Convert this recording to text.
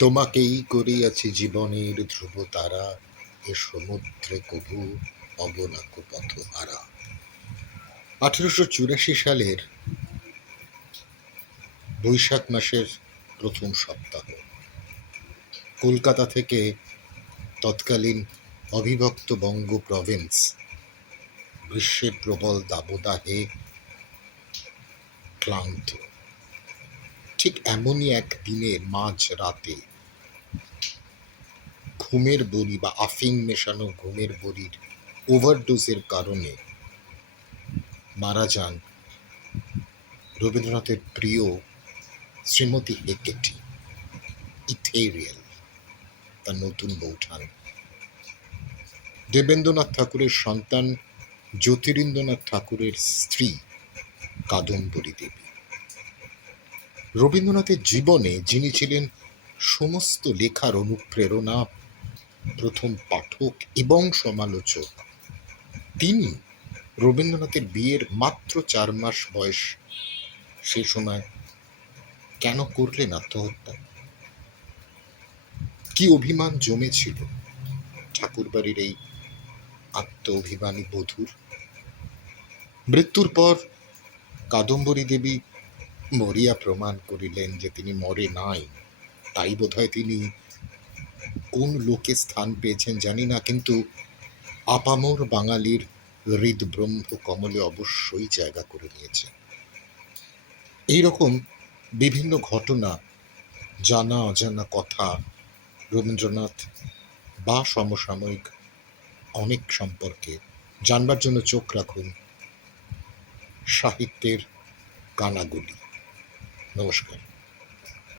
তোমাকেই করিয়াছি জীবনের ধ্রুবতারা, এ সমুদ্রে কভু অবলাক পথহারা। 1884 সালের বৈশাখ মাসের প্রথম সপ্তাহ কলকাতা থেকে তৎকালীন অবিভক্ত বঙ্গ প্রভিন্স গ্রীষ্মের প্রবল দাবদাহে ক্লান্ত। ঠিক এমনই এক দিনের মাঝ রাতে ঘুমের বড়ি বা আফিং মেশানো ঘুমের বড়ির ওভারডোজের কারণে মারা যান রবীন্দ্রনাথের প্রিয় শ্রীমতী হেকেটি, ইথেরিয়াল, তার নতুন বৌঠান। দেবেন্দ্রনাথ ঠাকুরের সন্তান জ্যোতিরিন্দ্রনাথ ঠাকুরের স্ত্রী কাদম্বরী দেবী। রবীন্দ্রনাথের জীবনে যিনি ছিলেন সমস্ত লেখার অনুপ্রেরণা, প্রথম পাঠক এবং সমালোচক, তিনি রবীন্দ্রনাথের বিয়ের মাত্র 4 মাস বয়স সে সময় কেন করলেন আত্মহত্যা? কি অভিমান জমেছিল ঠাকুরবাড়ির এই আত্ম অভিমানী বধূর? মৃত্যুর পর কাদম্বরী দেবী মরিয়া প্রমাণ করিলেন যে তিনি মরে নাই। তাই বোধহয় তিনি কোন লোকে স্থান পেয়েছেন জানি না, কিন্তু আপামর বাঙালির হৃদব্রহ্ম কমলে অবশ্যই জায়গা করে নিয়েছেন। এইরকম বিভিন্ন ঘটনা, জানা অজানা কথা রবীন্দ্রনাথ বা সমসাময়িক অনেক সম্পর্কে জানবার জন্য চোখ রাখুন সাহিত্যের কানাগুলি। নমস্কার।